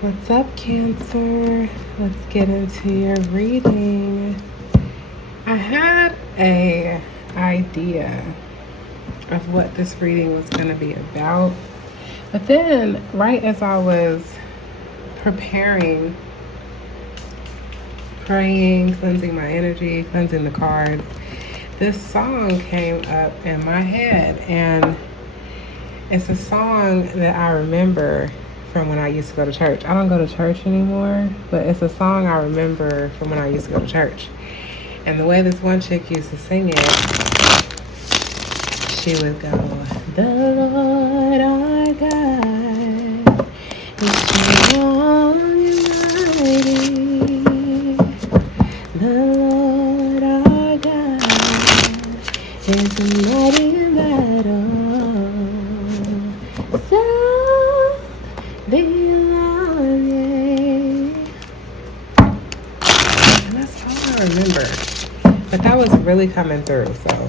What's up, Cancer? Let's get into your reading. I had a idea of what this reading was going to be about, but then right as I was preparing, praying, cleansing my energy, cleansing the cards, this song came up in my head, and it's a song that I remember from when I used to go to church. I don't go to church anymore, but it's a song I remember from when I used to go to church. And the way this one chick used to sing it, she would go, "The Lord our God is strong and mighty. The Lord our God is mighty in battle. So belonging." And that's all I remember. But that was really coming through. So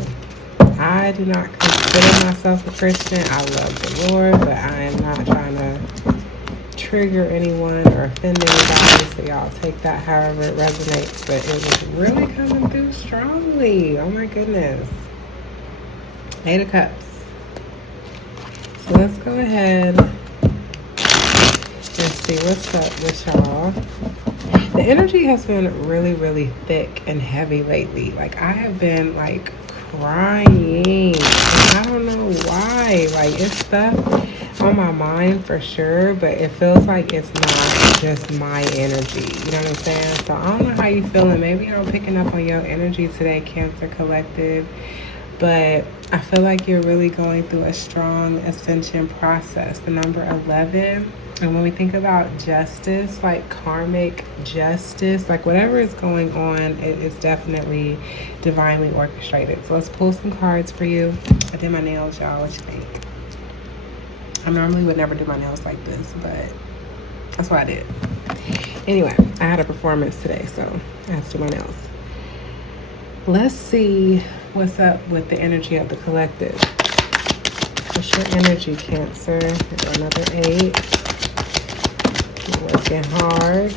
I do not consider myself a Christian. I love the Lord, but I am not trying to trigger anyone or offend anybody. So y'all take that however it resonates. But it was really coming through strongly. Oh my goodness. 8 of Cups. So let's go ahead and see what's up with y'all. The energy has been really, really thick and heavy lately. Like, I have been, like, crying. I don't know why. Like, it's stuff on my mind for sure, but it feels like it's not just my energy. You know what I'm saying? So, I don't know how you feeling. Maybe I'm picking up on your energy today, Cancer Collective. But I feel like you're really going through a strong ascension process. The number 11. And when we think about justice, like karmic justice, like whatever is going on, it is definitely divinely orchestrated. So let's pull some cards for you. I did my nails, y'all. What you think? I normally would never do my nails like this, but that's what I did. Anyway, I had a performance today, so I had to do my nails. Let's see what's up with the energy of the collective. What's your energy, Cancer? Another 8. Working hard.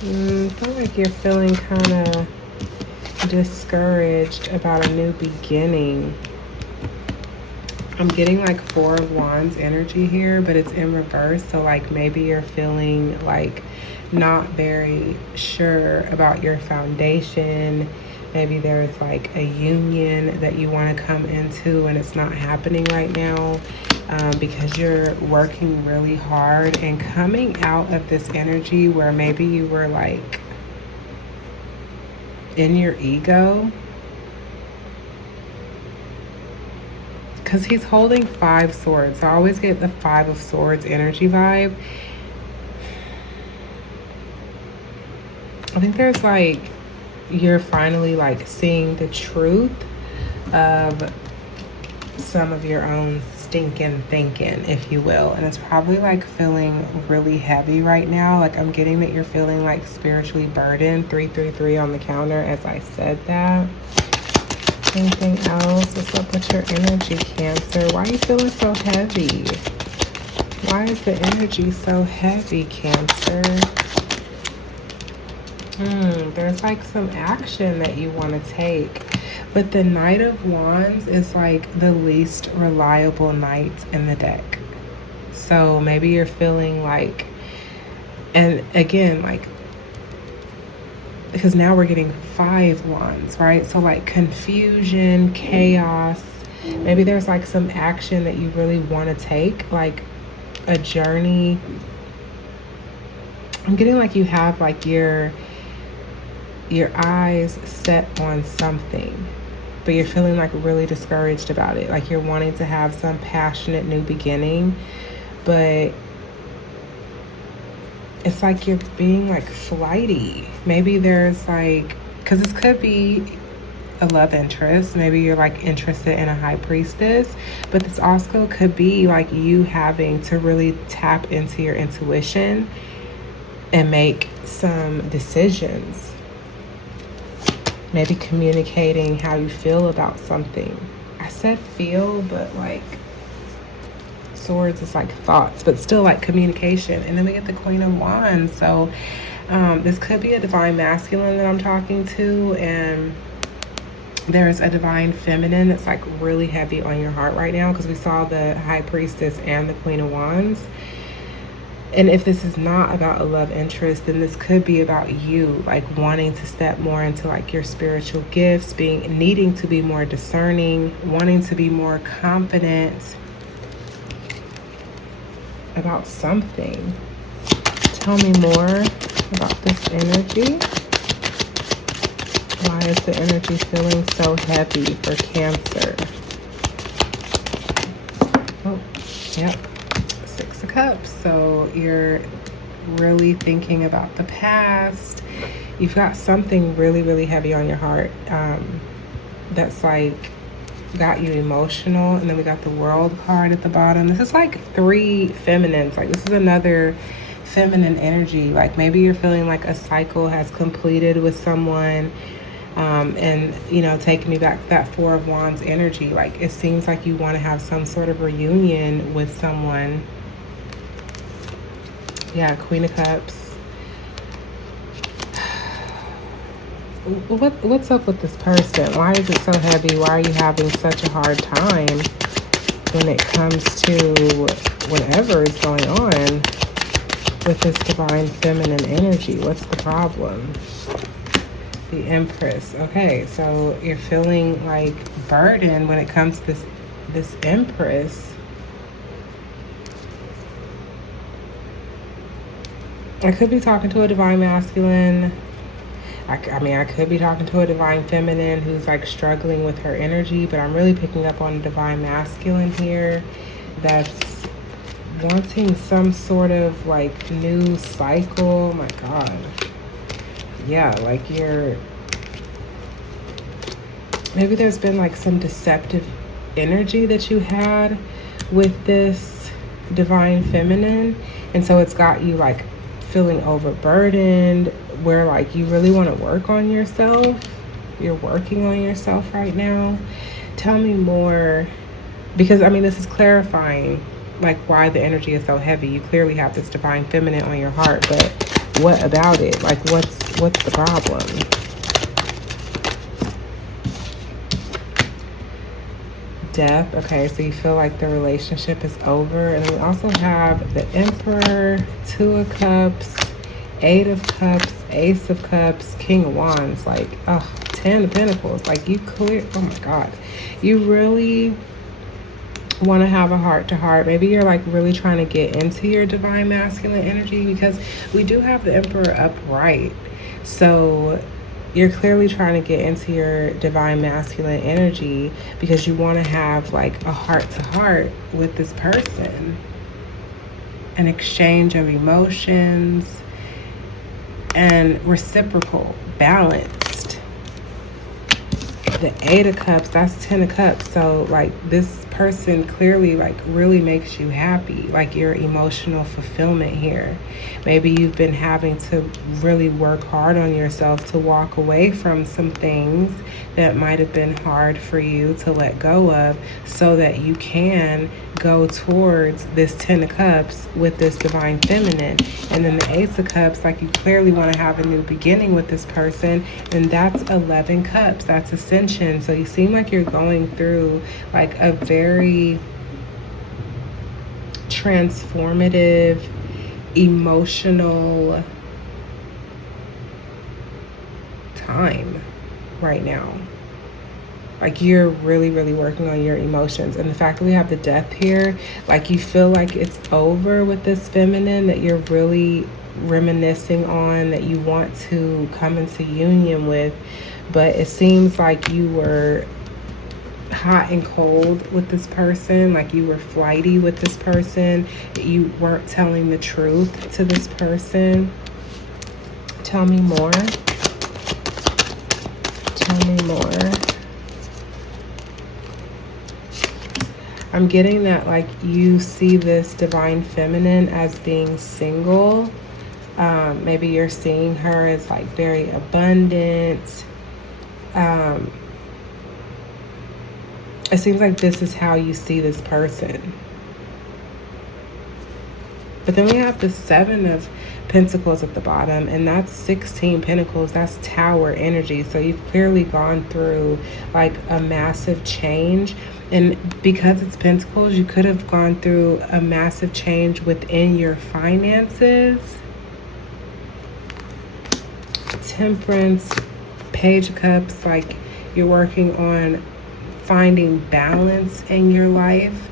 Feel like you're feeling kind of discouraged about a new beginning. I'm getting like 4 of Wands energy here, but it's in reverse. So like maybe you're feeling like not very sure about your foundation. Maybe there's like a union that you want to come into and it's not happening right now. Because you're working really hard and coming out of this energy where maybe you were like in your ego. Because he's holding 5 swords. I always get the 5 of Swords energy vibe. I think there's like, you're finally like seeing the truth of some of your own stinking thinking, if you will. And it's probably like feeling really heavy right now. Like I'm getting that you're feeling like spiritually burdened. 333 on the counter as I said that. Anything else? What's up with your energy, Cancer? Why are you feeling so heavy? Why is the energy so heavy, Cancer? There's like some action that you want to take. But the Knight of Wands is like the least reliable knight in the deck. So maybe you're feeling like, and again, like, because now we're getting 5 wands, right? So like confusion, chaos. Maybe there's like some action that you really want to take, like a journey. I'm getting like you have like your eyes set on something, but you're feeling like really discouraged about it. Like you're wanting to have some passionate new beginning, but it's like you're being like flighty. Maybe there's like, because this could be a love interest. Maybe you're like interested in a high priestess, but this also could be like you having to really tap into your intuition and make some decisions. Maybe communicating how you feel about something. I said feel, but like Swords is like thoughts, but still like communication. And then we get the Queen of Wands. So this could be a divine masculine that I'm talking to, and there's a divine feminine that's like really heavy on your heart right now, because we saw the High Priestess and the Queen of Wands. And if this is not about a love interest, then this could be about you, like wanting to step more into like your spiritual gifts, needing to be more discerning, wanting to be more confident about something. Tell me more about this energy. Why is the energy feeling so heavy for Cancer? Oh, yep. Six of Cups. So you're really thinking about the past. You've got something really, really heavy on your heart that's like got you emotional. And then we got the World card at the bottom. This is like 3 feminines. Like this is another feminine energy. Like maybe you're feeling like a cycle has completed with someone. And you know, taking me back to that 4 of Wands energy. Like it seems like you want to have some sort of reunion with someone. Yeah, Queen of Cups. What's up with this person? Why is it so heavy? Why are you having such a hard time when it comes to whatever is going on with this divine feminine energy? What's the problem? The Empress. Okay, so you're feeling like burden when it comes to this Empress. I could be talking to a divine masculine. I mean, I could be talking to a divine feminine who's like struggling with her energy, but I'm really picking up on a divine masculine here that's wanting some sort of like new cycle. Oh my God. Yeah, like maybe there's been like some deceptive energy that you had with this divine feminine. And so it's got you like feeling overburdened, where like you really want to work on yourself. You're working on yourself right now. Tell me more, because I mean, this is clarifying like why the energy is so heavy. You clearly have this divine feminine on your heart, but what about it? Like what's the problem? Death. Okay, so you feel like the relationship is over. And we also have the Emperor, 2 of Cups, 8 of Cups, Ace of Cups, King of Wands. Like, 10 of Pentacles. Like you oh my God. You really want to have a heart-to-heart. Maybe you're like really trying to get into your divine masculine energy, because we do have the Emperor upright. So you're clearly trying to get into your divine masculine energy because you want to have like a heart-to-heart with this person. An exchange of emotions and reciprocal, balanced. The 8 of Cups, that's 10 of Cups. So like this person clearly like really makes you happy, like your emotional fulfillment here. Maybe you've been having to really work hard on yourself to walk away from some things that might have been hard for you to let go of, so that you can go towards this 10 of Cups with this divine feminine. And then the Ace of Cups, like you clearly want to have a new beginning with this person, and that's 11 Cups. That's ascension. So you seem like you're going through like a very transformative, emotional time right now. Like you're really, really working on your emotions. And the fact that we have the Death here, like you feel like it's over with this feminine that you're really reminiscing on, that you want to come into union with. But it seems like you were hot and cold with this person, like you were flighty with this person, you weren't telling the truth to this person. Tell me more. Tell me more. I'm getting that like you see this divine feminine as being single. Maybe you're seeing her as like very abundant. It seems like this is how you see this person. But then we have the Seven of Pentacles at the bottom, and that's 16 Pentacles. That's Tower energy. So you've clearly gone through like a massive change. And because it's Pentacles, you could have gone through a massive change within your finances. Temperance, Page of Cups, like you're working on finding balance in your life.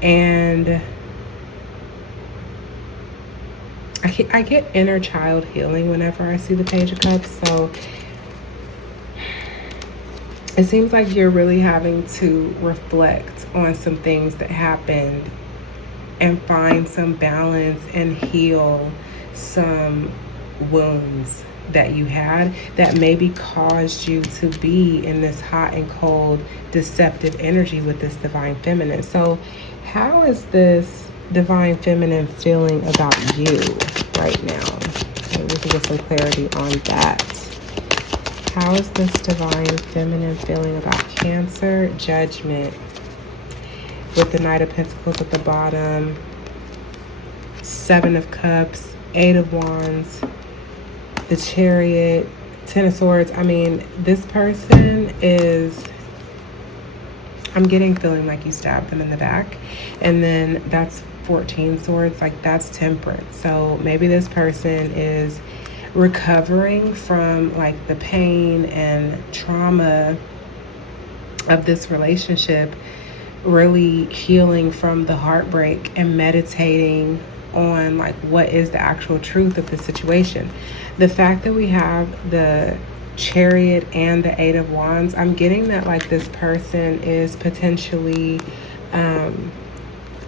And I get inner child healing whenever I see the Page of Cups. So it seems like you're really having to reflect on some things that happened and find some balance and heal some wounds that you had that maybe caused you to be in this hot and cold, deceptive energy with this Divine Feminine. So how is this Divine Feminine feeling about you right now? Maybe we can get some clarity on that. How is this Divine Feminine feeling about Cancer? Judgment. With the Knight of Pentacles at the bottom. Seven of Cups. Eight of Wands. The Chariot. Ten of Swords. I mean, this person is... I'm feeling like you stabbed them in the back. And then that's 14 swords. Like, that's Temperance. So maybe this person is recovering from like the pain and trauma of this relationship, really healing from the heartbreak and meditating on like what is the actual truth of the situation. The fact that we have the Chariot and the Eight of Wands, I'm getting that like this person is potentially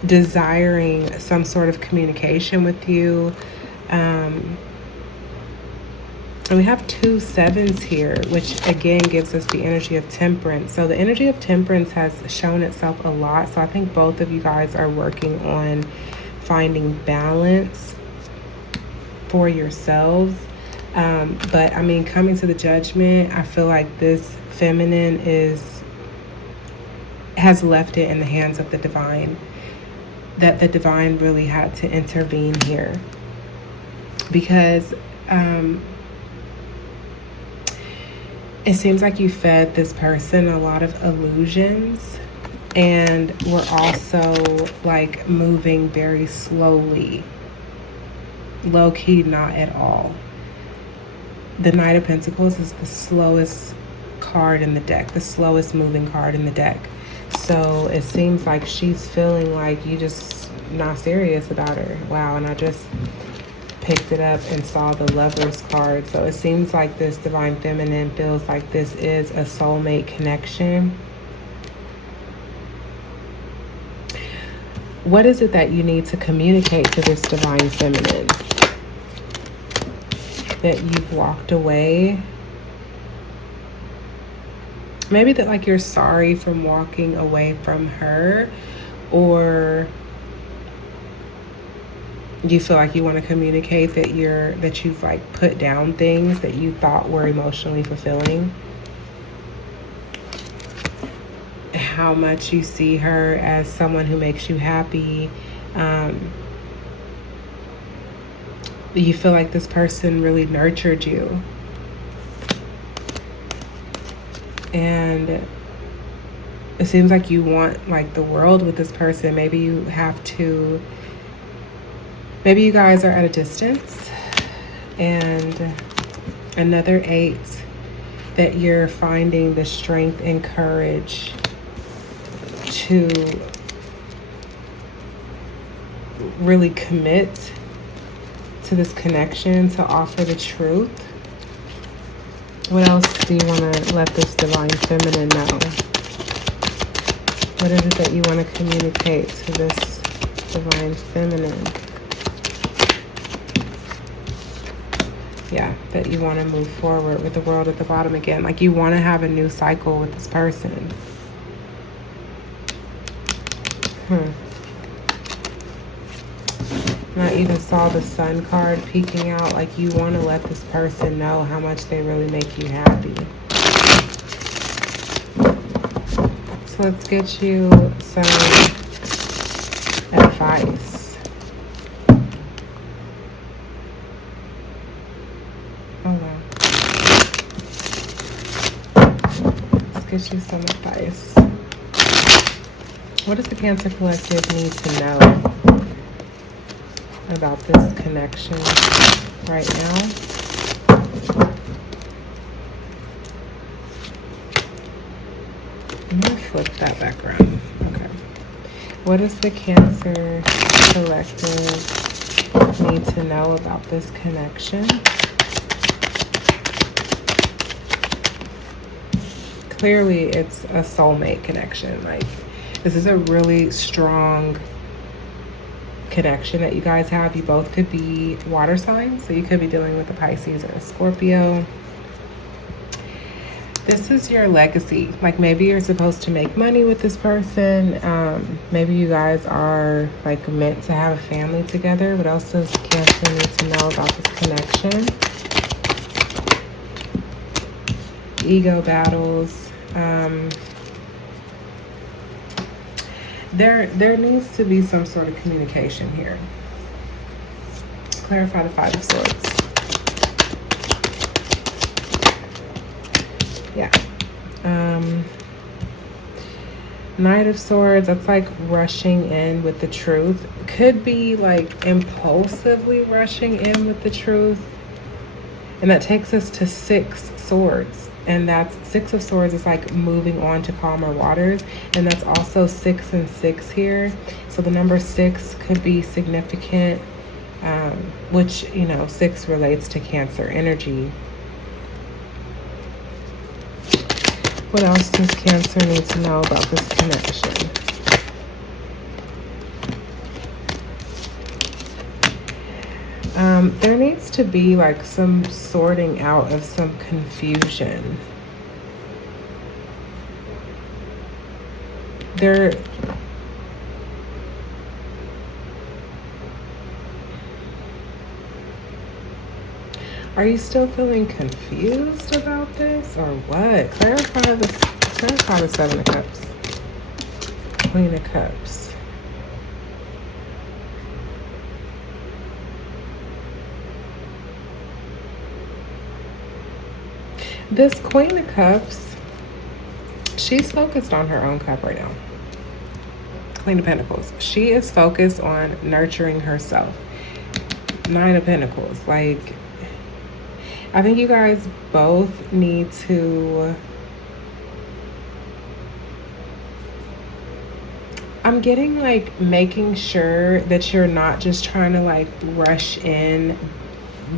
desiring some sort of communication with you. And we have two sevens here, which again gives us the energy of Temperance. So the energy of Temperance has shown itself a lot. So I think both of you guys are working on finding balance for yourselves. But I mean, coming to the Judgment, I feel like this feminine has left it in the hands of the divine. That the divine really had to intervene here. Because it seems like you fed this person a lot of illusions, and we're also like moving very slowly. Low key, not at all. The Knight of Pentacles is the slowest card in the deck, the slowest moving card in the deck. So it seems like she's feeling like you just not serious about her. Wow, and I just picked it up and saw the Lovers card. So it seems like this Divine Feminine feels like this is a soulmate connection. What is it that you need to communicate to this Divine Feminine? That you've walked away. Maybe that like you're sorry from walking away from her, or you feel like you want to communicate that you've like put down things that you thought were emotionally fulfilling. How much you see her as someone who makes you happy. You feel like this person really nurtured you. And it seems like you want like the world with this person. Maybe you guys are at a distance. And another 8, that you're finding the strength and courage to really commit to this connection, to offer the truth. What else do you want to let this Divine Feminine know? What is it that you want to communicate to this Divine Feminine? Yeah, that you want to move forward with the World at the bottom again. Like you want to have a new cycle with this person. And I even saw the Sun card peeking out. Like you want to let this person know how much they really make you happy. So let's get you some advice. get you some advice. What does the Cancer Collective need to know about this connection right now? I'm going to flip that back around. Okay. What does the Cancer Collective need to know about this connection? Clearly, it's a soulmate connection. Like, this is a really strong connection that you guys have. You both could be water signs, so you could be dealing with a Pisces or a Scorpio. This is your legacy. Like, maybe you're supposed to make money with this person. Maybe you guys are like meant to have a family together. What else does Cancer need to know about this connection? Ego battles. There needs to be some sort of communication here. Clarify the Five of Swords. Yeah. Knight of Swords, that's like rushing in with the truth. Could be like impulsively rushing in with the truth. And that takes us to 6 swords. And that's 6 of Swords is like moving on to calmer waters. And that's also 6 and 6 here. So the number 6 could be significant, which, you know, 6 relates to Cancer energy. What else does Cancer need to know about this connection? There needs to be like some sorting out of some confusion. Are you still feeling confused about this or what? Clarify the Seven of Cups. Queen of Cups. This Queen of Cups, she's focused on her own cup right now. Queen of Pentacles. She is focused on nurturing herself. Nine of Pentacles. Like, I think you guys both need to... I'm getting like making sure that you're not just trying to like rush in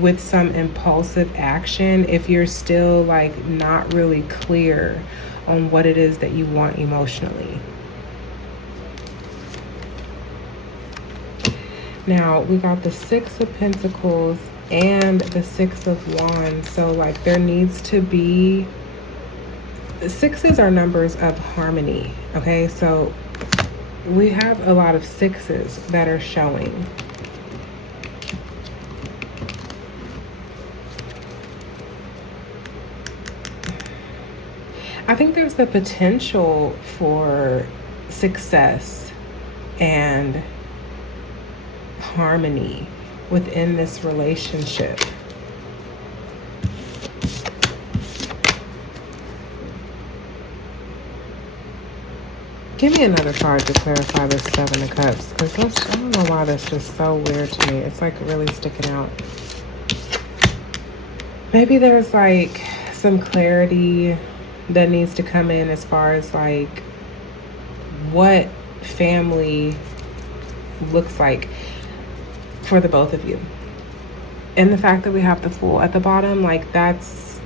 with some impulsive action if you're still like not really clear on what it is that you want emotionally. Now we got the 6 of Pentacles and the 6 of Wands. So like there needs to be... 6s are numbers of harmony. Okay, so we have a lot of 6s that are showing. I think there's the potential for success and harmony within this relationship. Give me another card to clarify this 7 of Cups, because I don't know why that's just so weird to me. It's like really sticking out. Maybe there's like some clarity that needs to come in as far as like what family looks like for the both of you. And the fact that we have the Fool at the bottom, like that's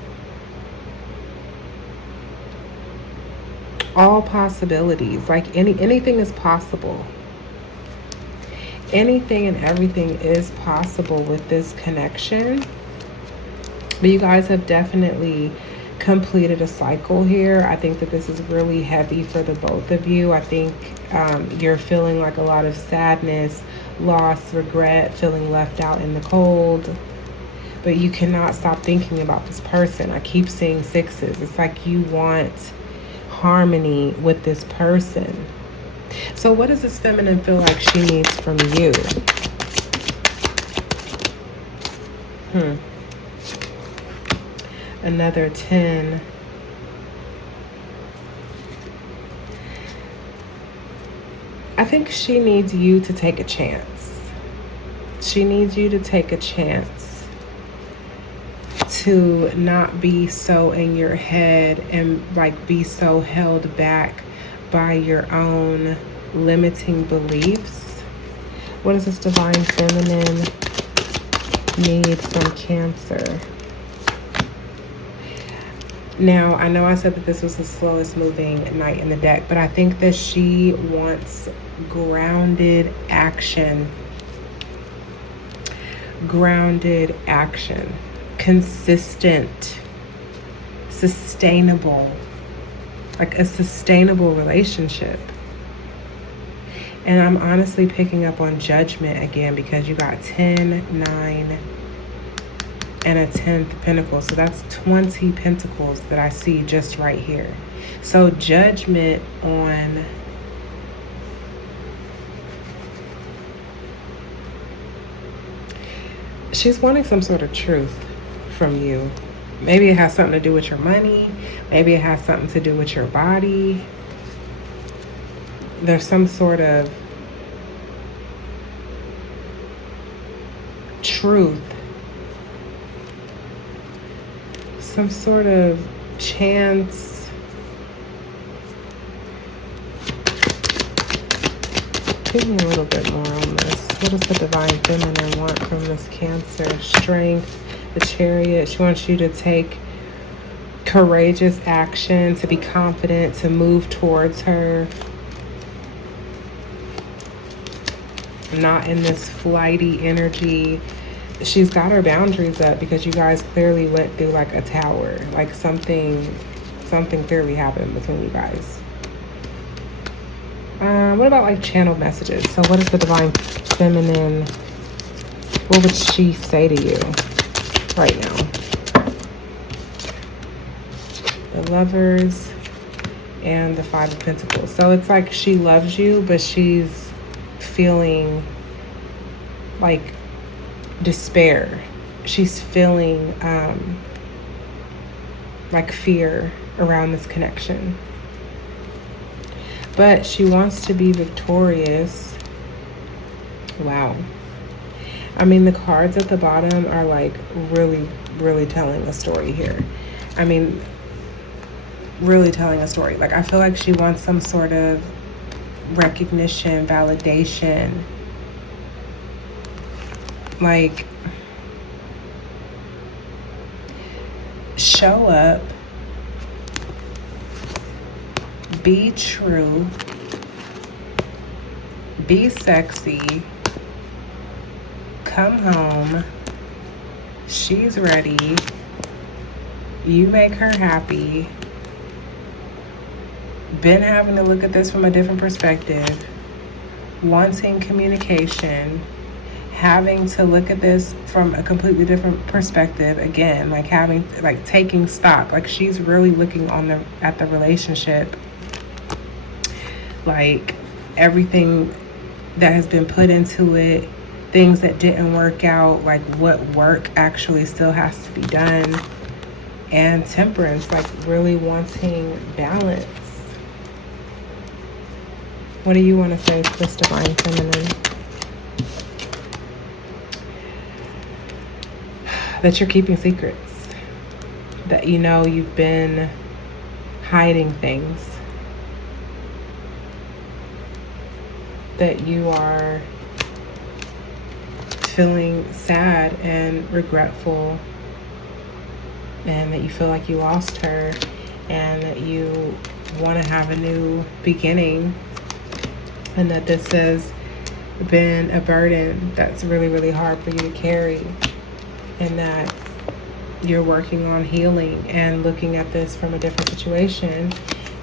all possibilities. Like anything is possible. Anything and everything is possible with this connection. But you guys have definitely completed a cycle here. I think that this is really heavy for the both of you. I think you're feeling like a lot of sadness, loss, regret, feeling left out in the cold. But you cannot stop thinking about this person. I keep seeing 6s. It's like you want harmony with this person. So what does this feminine feel like she needs from you? Another 10 I think she needs you to take a chance. She needs you to take a chance to not be so in your head and like be so held back by your own limiting beliefs. What does this divine feminine need from Cancer? Now, I know I said that this was the slowest moving knight in the deck, but I think that she wants grounded action. Grounded action. Consistent. Sustainable. Like a sustainable relationship. And I'm honestly picking up on Judgment again because you got 10, 9, and a 10th pentacle. So that's 20 pentacles that I see just right here. So Judgment on she's wanting some sort of truth from you. Maybe it has something to do with your money. Maybe it has something to do with your body. There's some sort of truth, some sort of chance. Give me a little bit more on this. What does the divine feminine want from this Cancer? Strength, the Chariot. She wants you to take courageous action, to be confident, to move towards her. Not in this flighty energy. She's got her boundaries up because you guys clearly went through like a tower. Like something clearly happened between you guys. What about like channeled messages? So what is the divine feminine? What would she say to you right now? The Lovers and the Five of Pentacles. So it's like she loves you, but she's feeling like despair. She's feeling like fear around this connection. But she wants to be victorious. Wow. I mean, the cards at the bottom are like really, really telling a story here. I mean, really telling a story. Like, I feel like she wants some sort of recognition, validation. Like, show up, be true, be sexy, come home, she's ready, you make her happy. Been having to look at this from a different perspective, wanting communication, having to look at this from a completely different perspective again, like having, like taking stock. Like she's really looking at the relationship, like everything that has been put into it, things that didn't work out, like what work actually still has to be done, and Temperance, like really wanting balance. What do you want to say to this divine feminine? That you're keeping secrets. That you know you've been hiding things. That you are feeling sad and regretful. And that you feel like you lost her. And that you want to have a new beginning. And that this has been a burden that's really, really hard for you to carry. And that you're working on healing and looking at this from a different situation.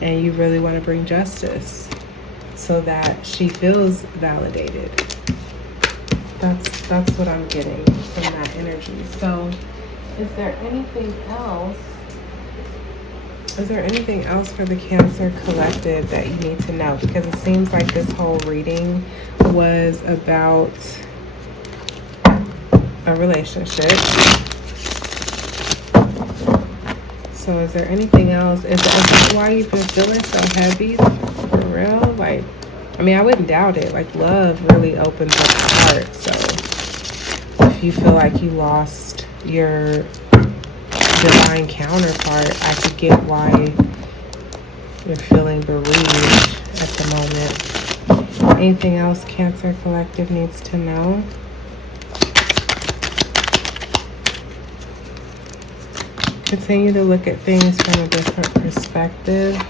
And you really want to bring justice so that she feels validated. That's what I'm getting from that energy. So is there anything else? Is there anything else for the Cancer collective that you need to know? Because it seems like this whole reading was about a relationship. So is there anything else? Is this why you've been feeling so heavy? For real? Like, I mean, I wouldn't doubt it. Like, love really opens up the heart. So if you feel like you lost your divine counterpart, I could get why you're feeling bereaved at the moment. Anything else Cancer Collective needs to know? Continue to look at things from a different perspective.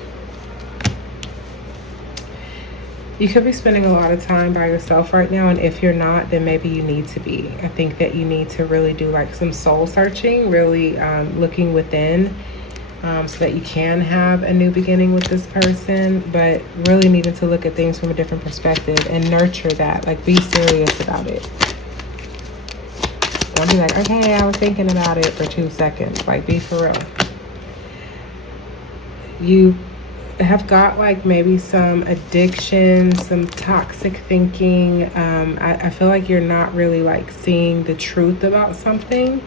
You could be spending a lot of time by yourself right now, and if you're not, then maybe you need to be. I think that you need to really do like some soul searching, really looking within, so that you can have a new beginning with this person, but really needing to look at things from a different perspective and nurture that. Like, be serious about it. Don't be like, okay, I was thinking about it for 2 seconds. Like, be for real. You have got like maybe some addiction, some toxic thinking. I feel like you're not really like seeing the truth about something.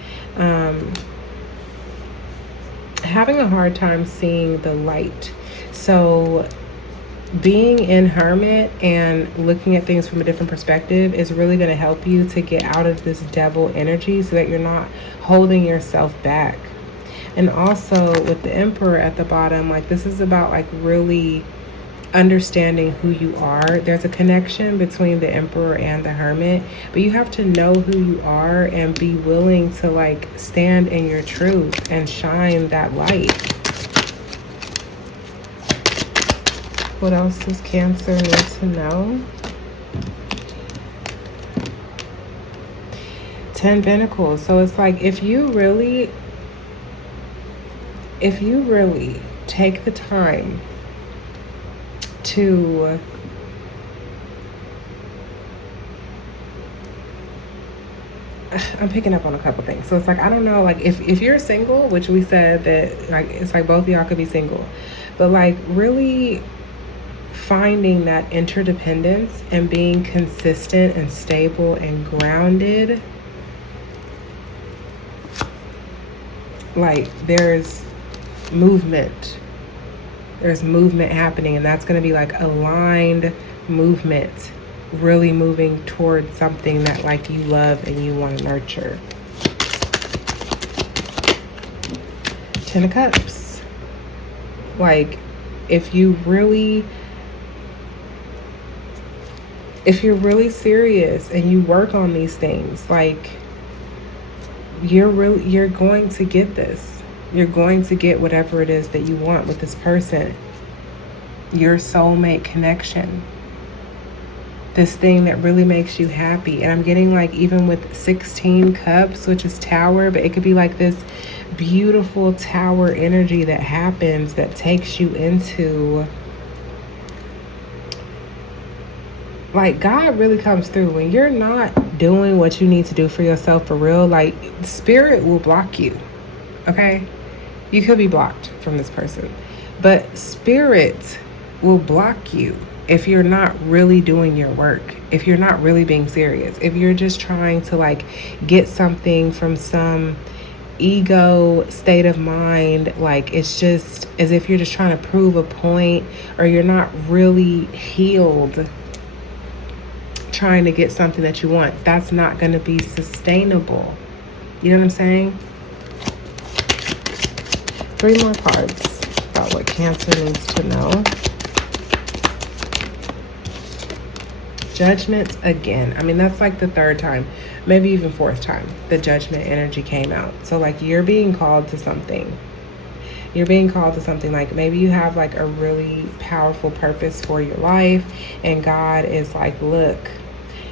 Having a hard time seeing the light. So being in Hermit and looking at things from a different perspective is really going to help you to get out of this devil energy so that you're not holding yourself back. And also with the Emperor at the bottom, like, this is about like really understanding who you are. There's a connection between the Emperor and the Hermit, but you have to know who you are and be willing to like stand in your truth and shine that light. What else does Cancer need to know? 10 Pentacles. So it's like, if you really take the time to I'm picking up on a couple things. So it's like, I don't know, like if you're single, which we said that like it's like both of y'all could be single, but like really finding that interdependence and being consistent and stable and grounded. Like there's movement happening, and that's going to be like aligned movement, really moving towards something that like you love and you want to nurture. 10 of Cups. Like if you're really serious and you work on these things, like you're going to get this. You're going to get whatever it is that you want with this person. Your soulmate connection. This thing that really makes you happy. And I'm getting like even with 16 Cups, which is Tower, but it could be like this beautiful Tower energy that happens that takes you into, like, God really comes through when you're not doing what you need to do for yourself for real. Like, spirit will block you. Okay? You could be blocked from this person, but spirit will block you if you're not really doing your work, if you're not really being serious, if you're just trying to like get something from some ego state of mind. Like it's just as if you're just trying to prove a point, or you're not really healed trying to get something that you want. That's not going to be sustainable. You know what I'm saying? 3 more cards about what Cancer needs to know. Judgment again. I mean, that's like the 3rd time, maybe even 4th time the Judgment energy came out. So like you're being called to something. You're being called to something. Like maybe you have like a really powerful purpose for your life, and God is like, look,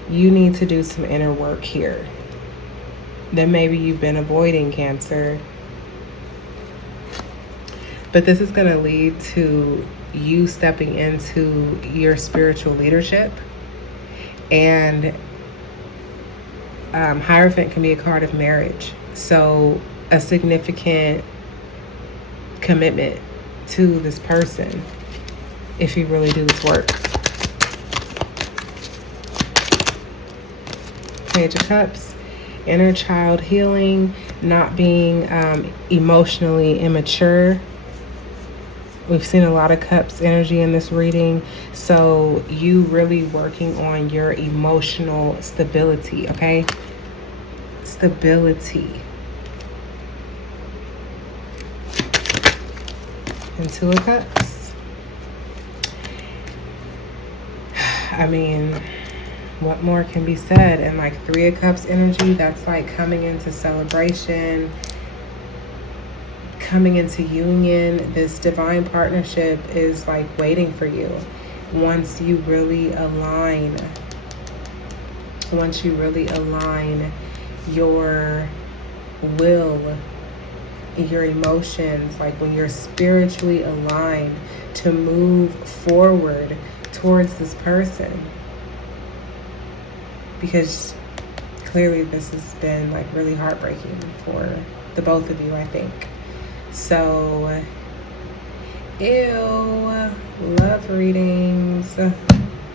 you need to do some inner work here that maybe you've been avoiding, Cancer. But this is going to lead to you stepping into your spiritual leadership. And Hierophant can be a card of marriage. So a significant commitment to this person if you really do this work. Page of Cups. Inner child healing. Not being emotionally immature. We've seen a lot of cups energy in this reading. So you really working on your emotional stability, okay? Stability. And Two of Cups. I mean, what more can be said? And like Three of Cups energy, that's like coming into celebration, coming into union. This divine partnership is like waiting for you once you really align. Once you really align your will, your emotions, like when you're spiritually aligned to move forward towards this person. Because clearly this has been like really heartbreaking for the both of you, I think. So, love readings. I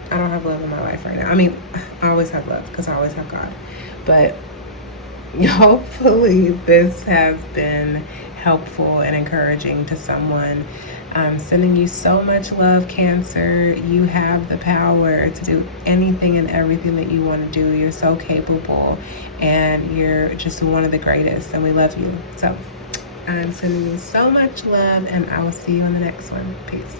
don't have love in my life right now. I mean, I always have love because I always have God. But hopefully this has been helpful and encouraging to someone. I'm sending you so much love, Cancer. You have the power to do anything and everything that you want to do. You're so capable and you're just one of the greatest, and we love you. So I'm sending you so much love, and I will see you on the next one. Peace.